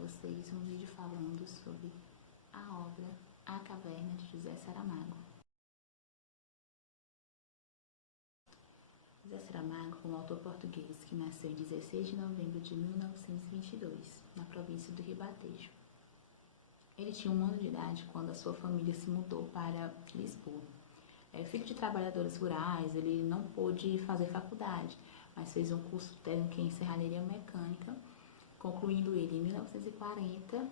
vocês um vídeo falando sobre a obra A Caverna de José Saramago. José Saramago foi um autor português que nasceu em 16 de novembro de 1922, na província do Ribatejo. Ele tinha 1 ano de idade quando a sua família se mudou para Lisboa. Filho de trabalhadores rurais, ele não pôde fazer faculdade, mas fez um curso técnico em serralheria mecânica, concluindo ele em 1940,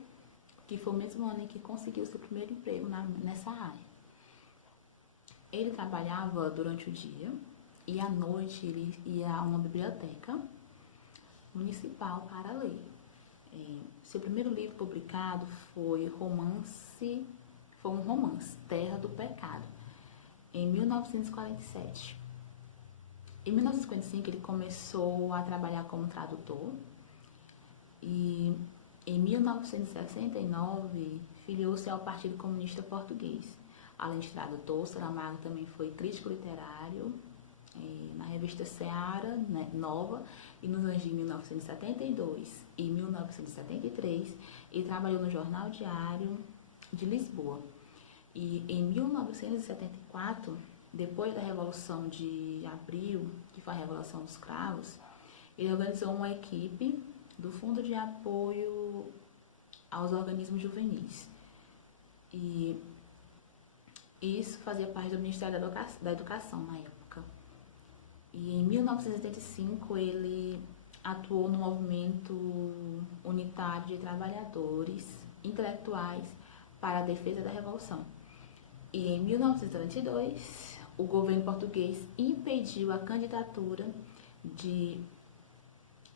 que foi o mesmo ano em que conseguiu seu primeiro emprego nessa área. Ele trabalhava durante o dia e à noite ele ia a uma biblioteca municipal para ler. Seu primeiro livro publicado foi um romance, Terra do Pecado, em 1947. Em 1955 ele começou a trabalhar como tradutor e em 1969 filiou-se ao Partido Comunista Português. Além de tradutor, Saramago também foi crítico literário na revista Seara Nova e nos anos de 1972 e 1973 e trabalhou no Jornal Diário de Lisboa. E em 1974, depois da Revolução de Abril, que foi a Revolução dos Cravos, ele organizou uma equipe do Fundo de Apoio aos Organismos Juvenis. E isso fazia parte do Ministério da Educação na época. E em 1975 ele atuou no movimento unitário de trabalhadores intelectuais para a defesa da Revolução. E em 1992 o governo português impediu a candidatura de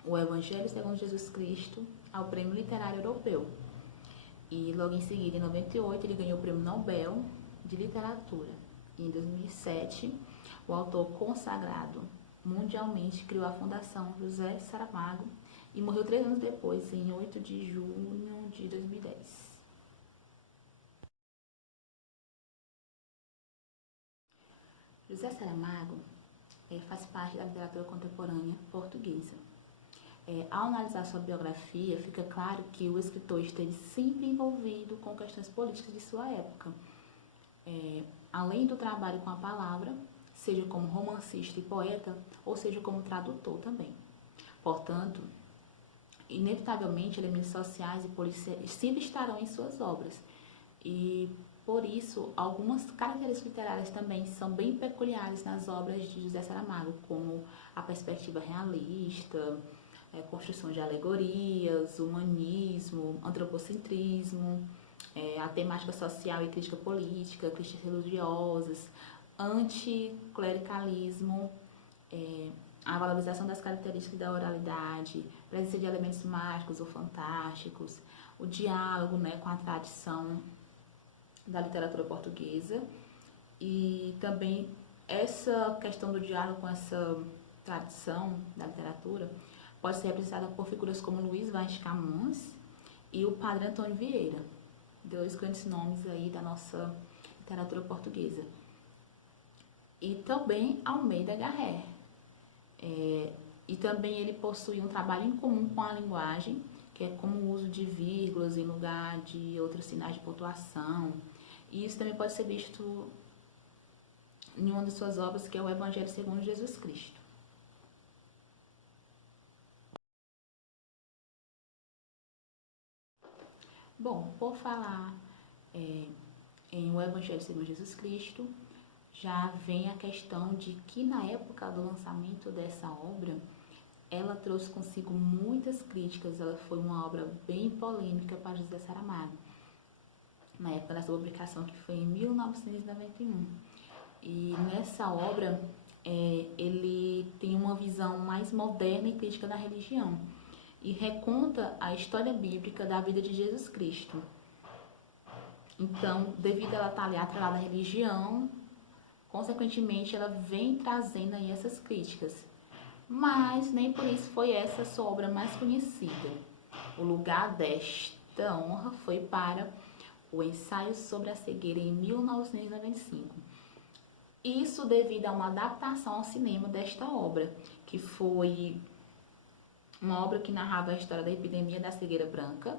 O Evangelho segundo Jesus Cristo ao Prêmio Literário Europeu. E logo em seguida, em 98, ele ganhou o Prêmio Nobel de Literatura. E em 2007, o autor consagrado mundialmente criou a Fundação José Saramago e morreu 3 anos depois, em 8 de junho de 2010. José Saramago faz parte da literatura contemporânea portuguesa. Ao analisar sua biografia, fica claro que o escritor esteve sempre envolvido com questões políticas de sua época. Além do trabalho com a palavra, seja como romancista e poeta, ou seja como tradutor também. Portanto, inevitavelmente, elementos sociais e políticos sempre estarão em suas obras. E, por isso, algumas características literárias também são bem peculiares nas obras de José Saramago, como a perspectiva realista, construção de alegorias, humanismo, antropocentrismo, a temática social e crítica política, críticas religiosas, anticlericalismo, a valorização das características da oralidade, presença de elementos mágicos ou fantásticos, o diálogo com a tradição da literatura portuguesa e também essa questão do diálogo com essa tradição da literatura pode ser representada por figuras como Luís Vaz de Camões e o Padre Antônio Vieira, 2 grandes nomes aí da nossa literatura portuguesa. E também Almeida Garré. E também ele possui um trabalho em comum com a linguagem, que é como o uso de vírgulas em lugar de outros sinais de pontuação. E isso também pode ser visto em uma de suas obras, que é o Evangelho segundo Jesus Cristo. Bom, por falar em O Evangelho segundo Jesus Cristo, já vem a questão de que na época do lançamento dessa obra, ela trouxe consigo muitas críticas, ela foi uma obra bem polêmica para José Saramago, na época da sua publicação, que foi em 1991. E nessa obra, ele tem uma visão mais moderna e crítica da religião, e reconta a história bíblica da vida de Jesus Cristo. Então, devido a ela estar ali atrelada à religião, consequentemente, ela vem trazendo aí essas críticas. Mas nem por isso foi essa sua obra mais conhecida. O lugar desta honra foi para o Ensaio sobre a Cegueira, em 1995. Isso devido a uma adaptação ao cinema desta obra, que foi uma obra que narrava a história da epidemia da cegueira branca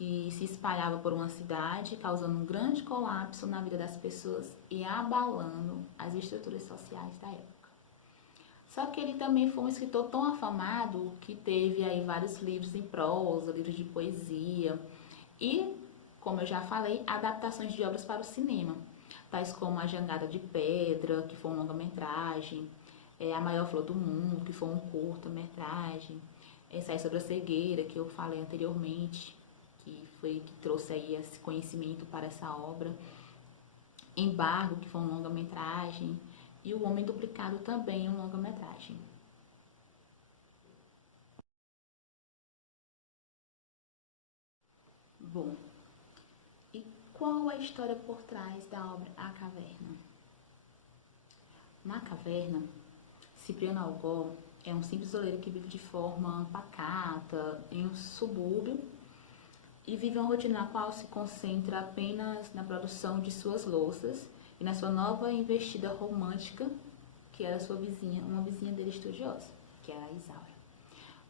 que se espalhava por uma cidade, causando um grande colapso na vida das pessoas e abalando as estruturas sociais da época. Só que ele também foi um escritor tão afamado que teve aí vários livros em prosa, livros de poesia e, como eu já falei, adaptações de obras para o cinema, tais como A Jangada de Pedra, que foi um longa-metragem, A Maior Flor do Mundo, que foi um curta-metragem, Ensaio sobre a Cegueira, que eu falei anteriormente, que trouxe aí esse conhecimento para essa obra, Embargo, que foi um longa-metragem, e O Homem Duplicado também um longa-metragem. Bom, e qual a história por trás da obra A Caverna? Na Caverna, Cipriano Algor é um simples oleiro que vive de forma pacata em um subúrbio e vive uma rotina na qual se concentra apenas na produção de suas louças e na sua nova investida romântica, que era sua vizinha, uma vizinha dele estudiosa, que era a Isaura.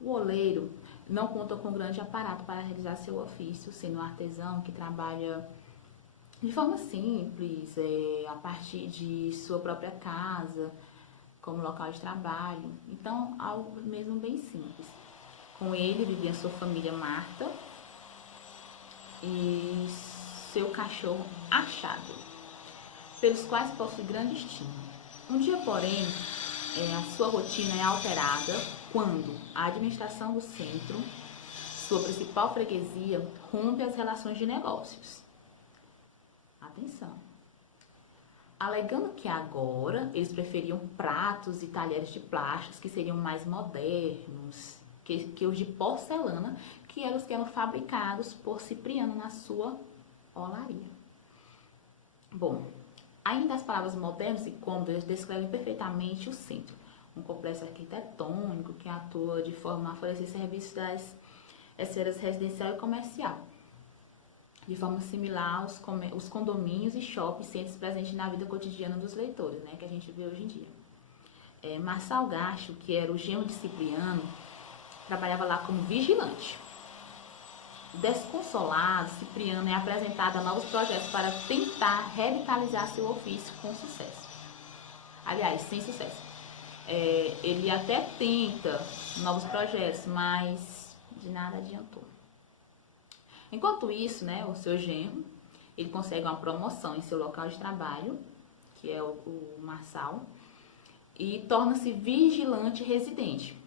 O oleiro não conta com grande aparato para realizar seu ofício, sendo um artesão que trabalha de forma simples, a partir de sua própria casa, como local de trabalho. Então, algo mesmo bem simples. Com ele vivia sua família Marta e seu cachorro Achado, pelos quais possui grande estima. Um dia, porém, a sua rotina é alterada quando a administração do centro, sua principal freguesia, rompe as relações de negócios. Atenção! Alegando que agora eles preferiam pratos e talheres de plásticos que seriam mais modernos que os de porcelana, que eram os que eram fabricados por Cipriano na sua olaria. Bom, ainda as palavras modernos e cômodos descrevem perfeitamente o centro, um complexo arquitetônico que atua de forma a oferecer serviços das esferas residencial e comercial, de forma similar aos condomínios e shopping centros presentes na vida cotidiana dos leitores, né, que a gente vê hoje em dia. Marçal Gacho, que era o genro de Cipriano, trabalhava lá como vigilante. Desconsolado, Cipriano é apresentado a novos projetos para tentar revitalizar seu ofício com sucesso. Aliás, sem sucesso. Ele até tenta novos projetos, mas de nada adiantou. Enquanto isso, né, o seu genro, ele consegue uma promoção em seu local de trabalho, que é o Marçal, e torna-se vigilante residente.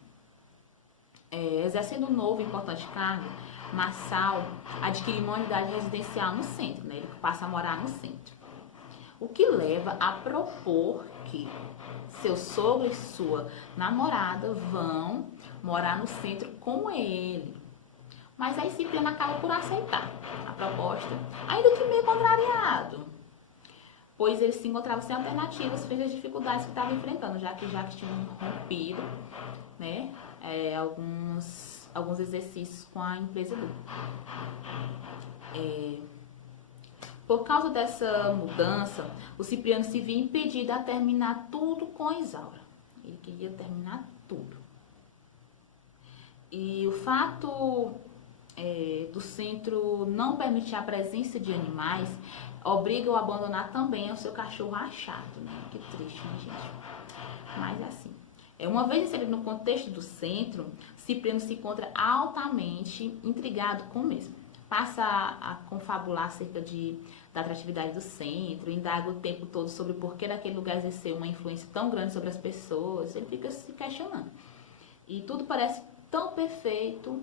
Exercendo um novo e importante cargo, Marçal adquire uma unidade residencial no centro, né? Ele passa a morar no centro. O que leva a propor que seu sogro e sua namorada vão morar no centro com ele. Mas aí Cipriano acaba por aceitar a proposta, ainda que meio contrariado, pois ele se encontrava sem alternativas frente às dificuldades que estava enfrentando, já que tinham rompido, né, alguns exercícios com a empresa dele. Por causa dessa mudança, o Cipriano se via impedido a terminar tudo com a Isaura. Ele queria terminar tudo. E o fato do centro não permitir a presença de animais obriga-o a abandonar também o seu cachorro Achado, né? Que triste, né, gente? Mas assim, uma vez inserido no contexto do centro, Cipriano se encontra altamente intrigado com o mesmo. Passa a confabular acerca da atratividade do centro, indaga o tempo todo sobre o porquê daquele lugar exercer uma influência tão grande sobre as pessoas. Ele fica se questionando. E tudo parece tão perfeito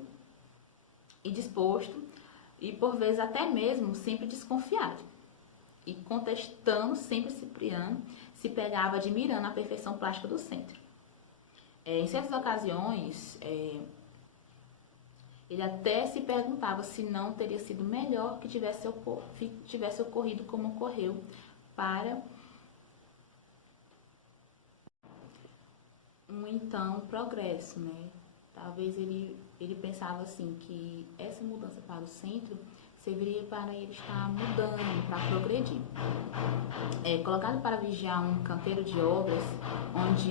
e disposto, e por vezes até mesmo sempre desconfiado. E contestando sempre Cipriano, se pegava admirando a perfeição plástica do centro. Em certas ocasiões, ele até se perguntava se não teria sido melhor que tivesse ocorrido como ocorreu para um então progresso, né? Talvez ele pensava assim que essa mudança para o centro serviria para ele estar mudando, para progredir. Colocado para vigiar um canteiro de obras, onde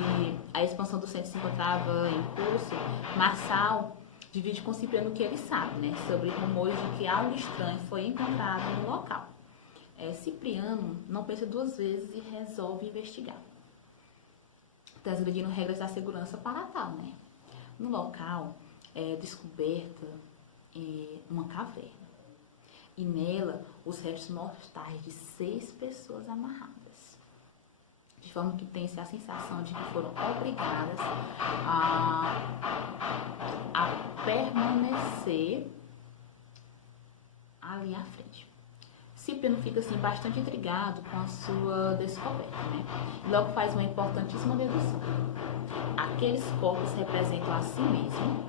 a expansão do centro se encontrava em curso, Marçal divide com Cipriano o que ele sabe, né, sobre rumores de que algo estranho foi encontrado no local. Cipriano não pensa duas vezes e resolve investigar, transgredindo regras da segurança para tal, né? No local é descoberta uma caverna e nela os restos mortais de 6 pessoas amarradas, de forma que tem-se a sensação de que foram obrigadas a permanecer ali à frente. Cipriano fica assim bastante intrigado com a sua descoberta, né? E logo faz uma importantíssima dedução. Aqueles corpos representam a si mesmo,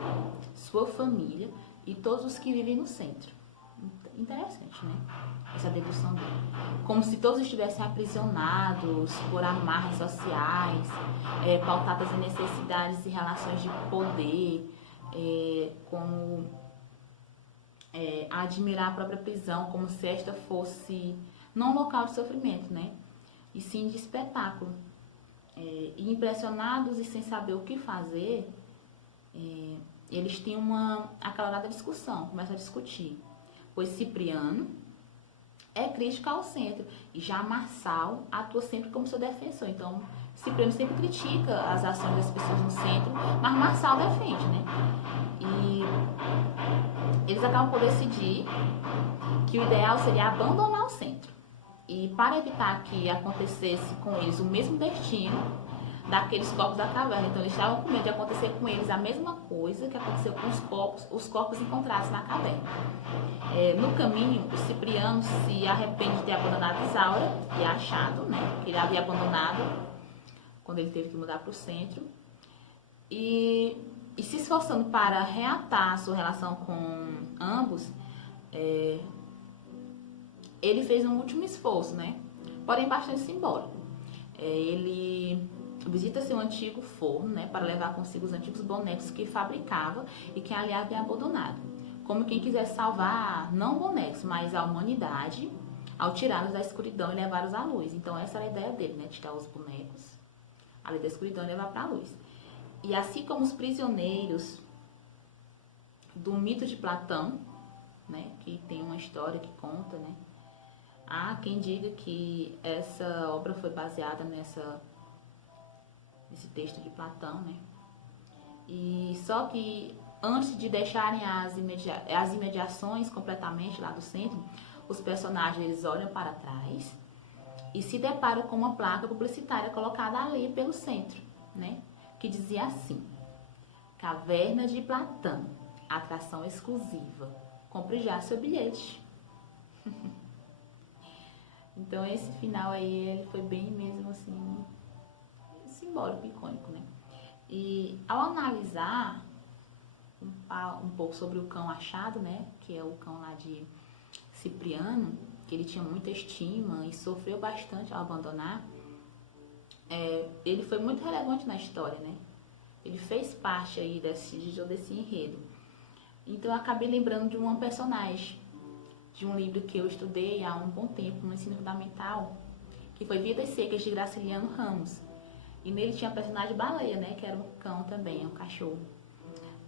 sua família e todos os que vivem no centro. Interessante, né? Essa dedução dele. Como se todos estivessem aprisionados por amarras sociais, pautadas em necessidades e relações de poder, como admirar a própria prisão, como se esta fosse não um local de sofrimento, né? E sim de espetáculo. E impressionados e sem saber o que fazer, eles têm uma acalorada discussão, começam a discutir. Pois Cipriano é crítico ao centro e já Marçal atua sempre como seu defensor. Então, Cipriano sempre critica as ações das pessoas no centro, mas Marçal defende, né? E eles acabam por decidir que o ideal seria abandonar o centro. E para evitar que acontecesse com eles o mesmo destino daqueles corpos da caverna, então eles estavam com medo de acontecer com eles a mesma coisa que aconteceu com os corpos encontrados na caverna. No caminho, o Cipriano se arrepende de ter abandonado Isaura e achado, né, que ele havia abandonado quando ele teve que mudar para o centro, e se esforçando para reatar a sua relação com ambos, ele fez um último esforço, né, porém bastante simbólico. Ele visita seu antigo forno, né, para levar consigo os antigos bonecos que fabricava e que ali havia abandonado, como quem quisesse salvar não bonecos, mas a humanidade, ao tirá-los da escuridão e levá-los à luz. Então essa era a ideia dele, né, tirar os bonecos ali da escuridão e levar para a luz. E assim como os prisioneiros do mito de Platão, né, que tem uma história que conta, né, há quem diga que essa obra foi baseada nesse texto de Platão, né? E só que antes de deixarem as imediações completamente lá do centro, os personagens eles olham para trás e se deparam com uma placa publicitária colocada ali pelo centro, né? Que dizia assim: Caverna de Platão, atração exclusiva. Compre já seu bilhete. Então esse final aí ele foi bem mesmo assim simbólico, icônico, né? E ao analisar um pouco sobre o cão achado, né, que é o cão lá de Cipriano, que ele tinha muita estima e sofreu bastante ao abandonar, ele foi muito relevante na história, né? Ele fez parte aí desse enredo. Então eu acabei lembrando de uma personagem de um livro que eu estudei há um bom tempo no ensino fundamental, que foi Vidas Secas de Graciliano Ramos. E nele tinha a personagem Baleia, né, que era um cão também, um cachorro.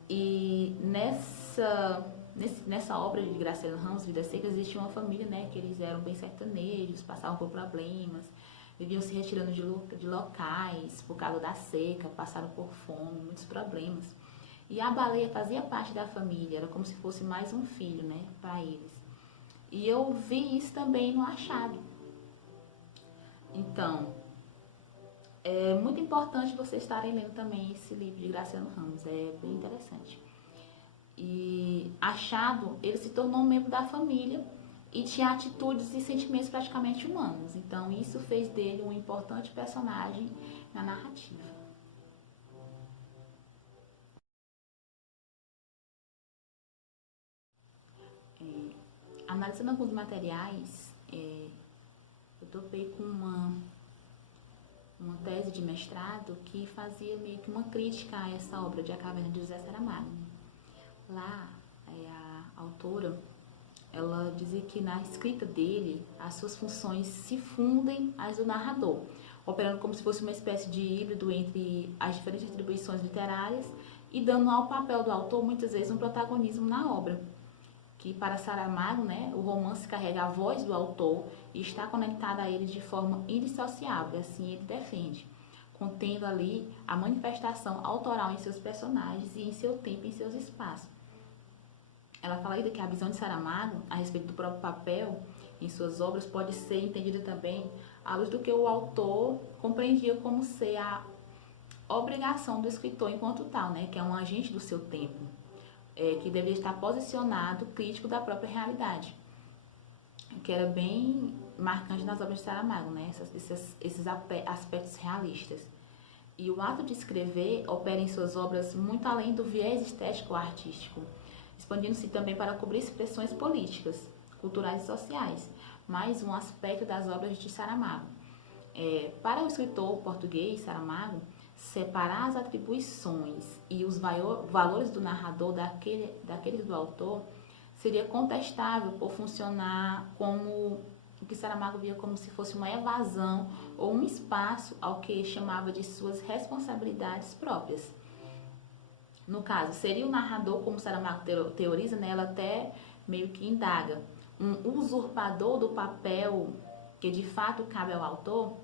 E nessa obra de Graciliano Ramos, Vidas Secas, existia uma família, né, que eles eram bem sertanejos, passavam por problemas, viviam se retirando de locais por causa da seca, passaram por fome, muitos problemas. E a baleia fazia parte da família, era como se fosse mais um filho, né, para eles. E eu vi isso também no achado. Então, é muito importante vocês estarem lendo também esse livro de Graciliano Ramos, é bem interessante. E Achado, ele se tornou um membro da família e tinha atitudes e sentimentos praticamente humanos. Então isso fez dele um importante personagem na narrativa. Analisando alguns materiais, eu topei com uma tese de mestrado que fazia meio que uma crítica a essa obra de A Caverna de José Saramago. Lá, a autora, ela dizia que na escrita dele, as suas funções se fundem às do narrador, operando como se fosse uma espécie de híbrido entre as diferentes atribuições literárias e dando ao papel do autor muitas vezes um protagonismo na obra. Que para Saramago, né, o romance carrega a voz do autor e está conectado a ele de forma indissociável, assim ele defende, contendo ali a manifestação autoral em seus personagens e em seu tempo e em seus espaços. Ela fala ainda que a visão de Saramago a respeito do próprio papel em suas obras pode ser entendida também à luz do que o autor compreendia como ser a obrigação do escritor enquanto tal, né, que é um agente do seu tempo, que deveria estar posicionado crítico da própria realidade, que era bem marcante nas obras de Saramago, né, esses aspectos realistas. E o ato de escrever opera em suas obras muito além do viés estético ou artístico, expandindo-se também para cobrir expressões políticas, culturais e sociais, mais um aspecto das obras de Saramago. Para o escritor português Saramago, separar as atribuições e os valores do narrador daqueles do autor seria contestável por funcionar como o que Saramago via como se fosse uma evasão ou um espaço ao que chamava de suas responsabilidades próprias. No caso, seria o narrador, como Saramago teoriza, né, ela até meio que indaga, um usurpador do papel que de fato cabe ao autor.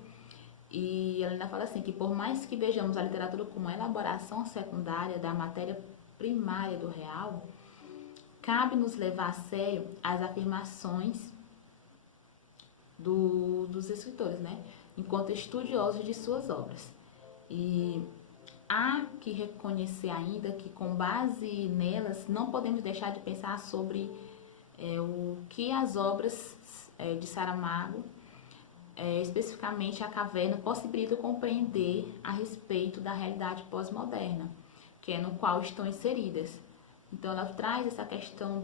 E ela ainda fala assim, que por mais que vejamos a literatura como uma elaboração secundária da matéria primária do real, cabe-nos levar a sério as afirmações dos escritores, né, enquanto estudiosos de suas obras. E há que reconhecer ainda que, com base nelas, não podemos deixar de pensar sobre o que as obras de Saramago, especificamente a Caverna, possibilitam compreender a respeito da realidade pós-moderna, que é no qual estão inseridas. Então, ela traz essa questão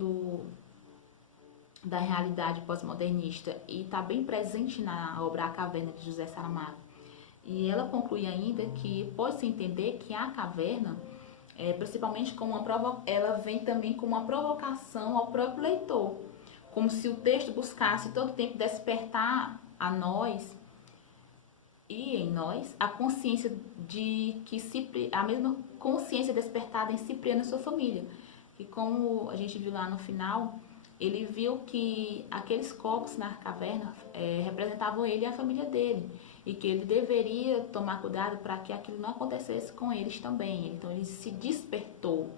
da realidade pós-modernista e está bem presente na obra A Caverna, de José Saramago. E ela conclui ainda que pode-se entender que a caverna, principalmente como ela vem também como uma provocação ao próprio leitor, como se o texto buscasse todo o tempo despertar a nós e em nós a consciência de que a mesma consciência despertada em Cipriano e sua família. E como a gente viu lá no final, ele viu que aqueles corpos na caverna representavam ele e a família dele, e que ele deveria tomar cuidado para que aquilo não acontecesse com eles também. Então ele se despertou.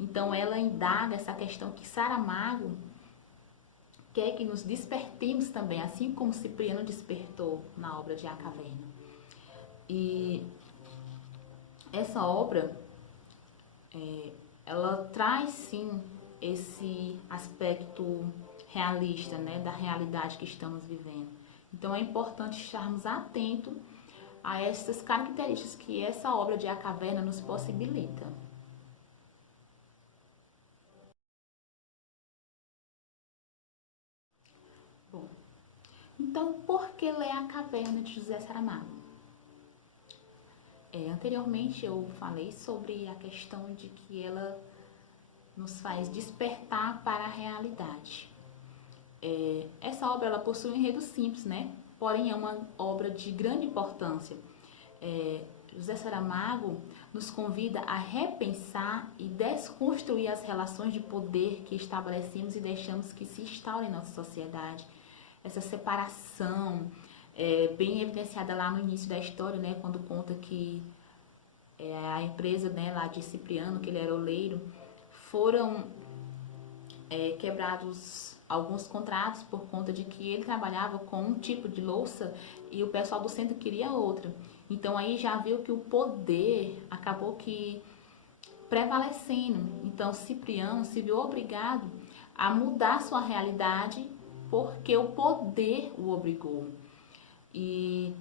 Então ela indaga essa questão que Saramago quer que nos despertemos também, assim como Cipriano despertou na obra de A Caverna. E essa obra, ela traz sim esse aspecto realista, né, da realidade que estamos vivendo. Então é importante estarmos atentos a essas características que essa obra de A Caverna nos possibilita. Bom, então por que ler A Caverna de José Saramago? Anteriormente eu falei sobre a questão de que ela nos faz despertar para a realidade. Essa obra ela possui um enredo simples, né? Porém é uma obra de grande importância. José Saramago nos convida a repensar e desconstruir as relações de poder que estabelecemos e deixamos que se instaurem em nossa sociedade. Essa separação bem evidenciada lá no início da história, né? Quando conta que a empresa, né, lá de Cipriano, que ele era oleiro, foram quebrados alguns contratos por conta de que ele trabalhava com um tipo de louça e o pessoal do centro queria outra. Então aí já viu que o poder acabou que prevalecendo. Então Cipriano se viu obrigado a mudar sua realidade porque o poder o obrigou. E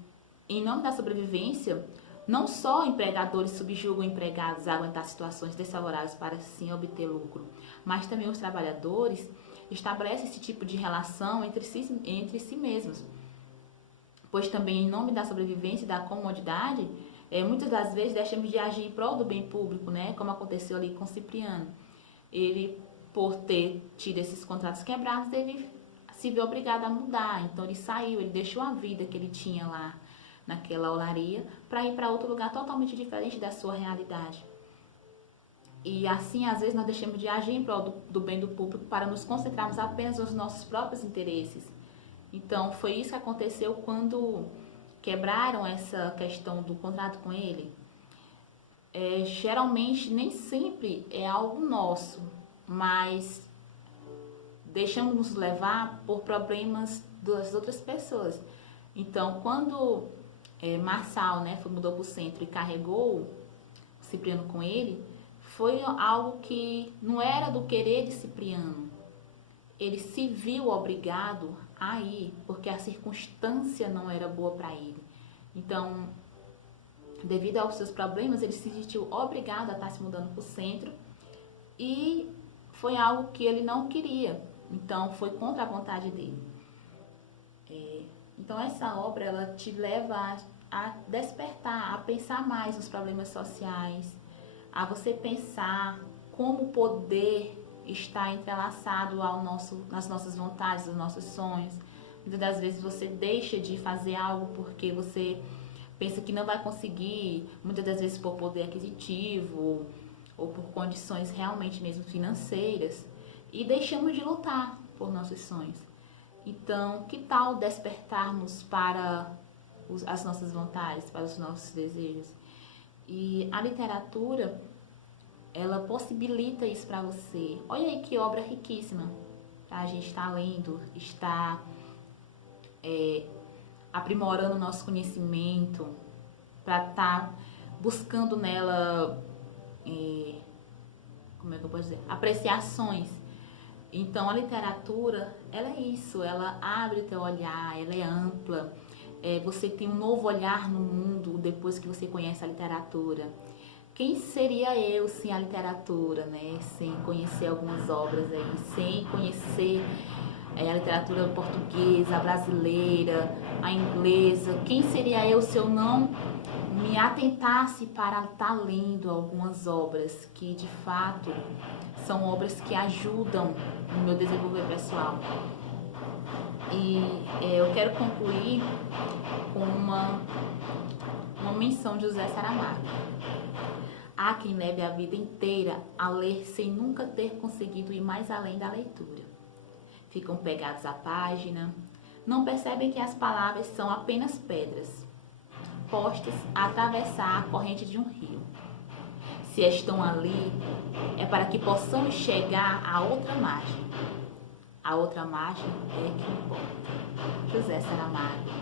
em nome da sobrevivência, não só empregadores subjugam empregados a aguentar situações desfavoráveis para assim obter lucro, mas também os trabalhadores estabelecem esse tipo de relação entre si mesmos. Pois também em nome da sobrevivência e da comodidade, muitas das vezes deixamos de agir em prol do bem público, né? Como aconteceu ali com Cipriano. Ele, por ter tido esses contratos quebrados, ele se viu obrigado a mudar. Então ele saiu, ele deixou a vida que ele tinha lá naquela olaria para ir para outro lugar totalmente diferente da sua realidade. E assim, às vezes, nós deixamos de agir em prol do bem do público para nos concentrarmos apenas nos nossos próprios interesses. Então, foi isso que aconteceu quando quebraram essa questão do contrato com ele. Geralmente, nem sempre é algo nosso, mas deixamos nos levar por problemas das outras pessoas. Então, quando Marçal, né, mudou para o centro e carregou o Cipriano com ele, foi algo que não era do querer de Cipriano. Ele se viu obrigado a ir, porque a circunstância não era boa para ele. Então, devido aos seus problemas, ele se sentiu obrigado a estar se mudando para o centro e foi algo que ele não queria. Então, foi contra a vontade dele. Então, essa obra, ela te leva a despertar, a pensar mais nos problemas sociais, a você pensar como o poder está entrelaçado nas nossas vontades, nos nossos sonhos. Muitas das vezes você deixa de fazer algo porque você pensa que não vai conseguir, muitas das vezes por poder aquisitivo ou por condições realmente mesmo financeiras, e deixamos de lutar por nossos sonhos. Então, que tal despertarmos para as nossas vontades, para os nossos desejos? E a literatura, ela possibilita isso para você. Olha aí que obra riquíssima para a gente estar lendo, estar aprimorando o nosso conhecimento, para estar buscando nela, como é que eu posso dizer? Apreciações. Então, a literatura, ela é isso, ela abre o teu olhar, ela é ampla. Você tem um novo olhar no mundo depois que você conhece a literatura. Quem seria eu sem a literatura, né? Sem conhecer algumas obras aí, sem conhecer a literatura portuguesa, a brasileira, a inglesa? Quem seria eu se eu não me atentasse para estar lendo algumas obras que de fato são obras que ajudam no meu desenvolvimento pessoal? E eu quero concluir com uma menção de José Saramago. Há quem leve a vida inteira a ler sem nunca ter conseguido ir mais além da leitura. Ficam pegados à página, não percebem que as palavras são apenas pedras, postas a atravessar a corrente de um rio. Se estão ali, é para que possamos chegar à outra margem. A outra margem é que importa. José Saramago.